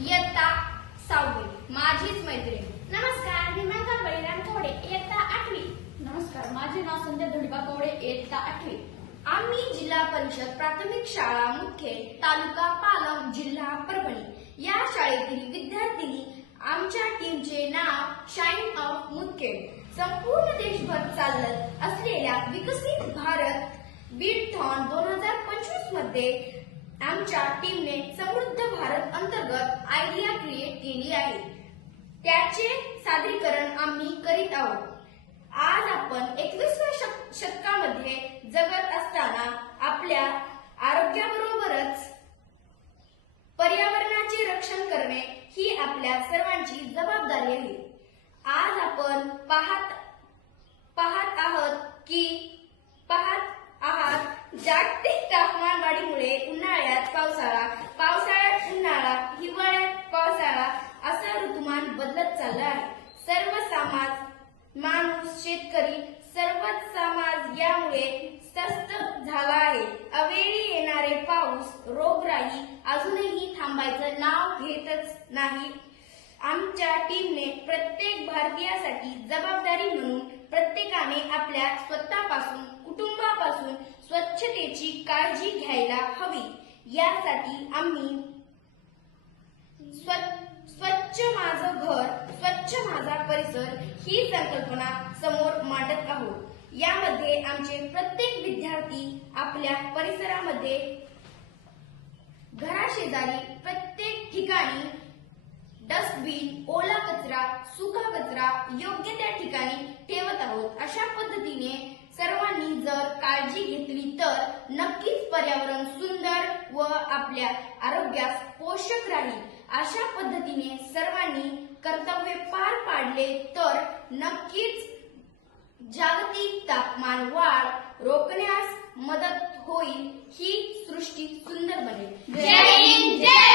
इयत्ता 6वी माझीच मैत्रीण. नमस्कार, मी माझा बळीराम कवडे, इयत्ता 8वी. नमस्कार, माझे नाव संध्या धुडीबा कवडे, इयत्ता 8वी. आम्ही जिल्हा परिषद प्राथमिक शाळा मुखेड, तालुका पालम, जिल्हा परभणी या शाळेतील विद्यार्थिनी. आमच्या टीमचे नाव शाईन ऑफ मुखेड. संपूर्ण देशभर चालत असलेल्या विकसित भारत बीडथॉन 2025 मध्ये आमच्या टीमने समृद्ध भारत अंतर्गत आयडिया क्रिएट केली आहे. त्याचे सादरीकरण आम्ही करीत आहोत. आज आपण 21व्या शतकामध्ये जगत असताना आपल्या आरोग्याबरोबरच पर्यावरणाचे रक्षण करणे ही आपल्या सर्वांची जबाबदारी आहे. आज आपण पाहत आहात जागतिक तापमानवाढीमुळे उन्हाळ्यात पावसाळा, पावसाळ्यात उन्हाळा, हिवाळ्यात पावसाळा असा ऋतुमान बदलत चालला आहे. सर्व समाज, माणूस, शेतकरी, सर्वच समाज यामुळे त्रस्त झाला आहे. अवेळी येणारे पाऊस, रोगराई अजूनही थांबायचं नाव घेतच नाही. आमच्या टीमने प्रत्येक भारतीयासाठी जबाबदारी म्हणून प्रत्येकाने आपल्या स्वतःपासून, कुटुंबापासून स्वच्छतेची काळजी घ्यायला हवी. यासाठी आम्ही स्वच्छ माझं घर, स्वच्छ माझा परिसर ही संकल्पना समोर मांडत आहोत. यामध्ये आमचे प्रत्येक विद्यार्थी आपल्या परिसरामध्ये, घराशेजारी प्रत्येक ठिकाणी डस्टबिन, ओला कचरा, सुका कचरा योग्य त्या ठिकाणी ठेवत आहोत. अशा पद्धतीने सर्वांनी जर काळजी घेतली तर नक्कीच पर्यावरण सुंदर व आपल्या आरोग्यास पोषक राहील. अशा पद्धतीने सर्वांनी कर्तव्य पार पाडले तर नक्कीच जागतिक तापमान वाढ रोखण्यास मदत होईल. ही सृष्टी सुंदर बनेल. जय हिंद, जय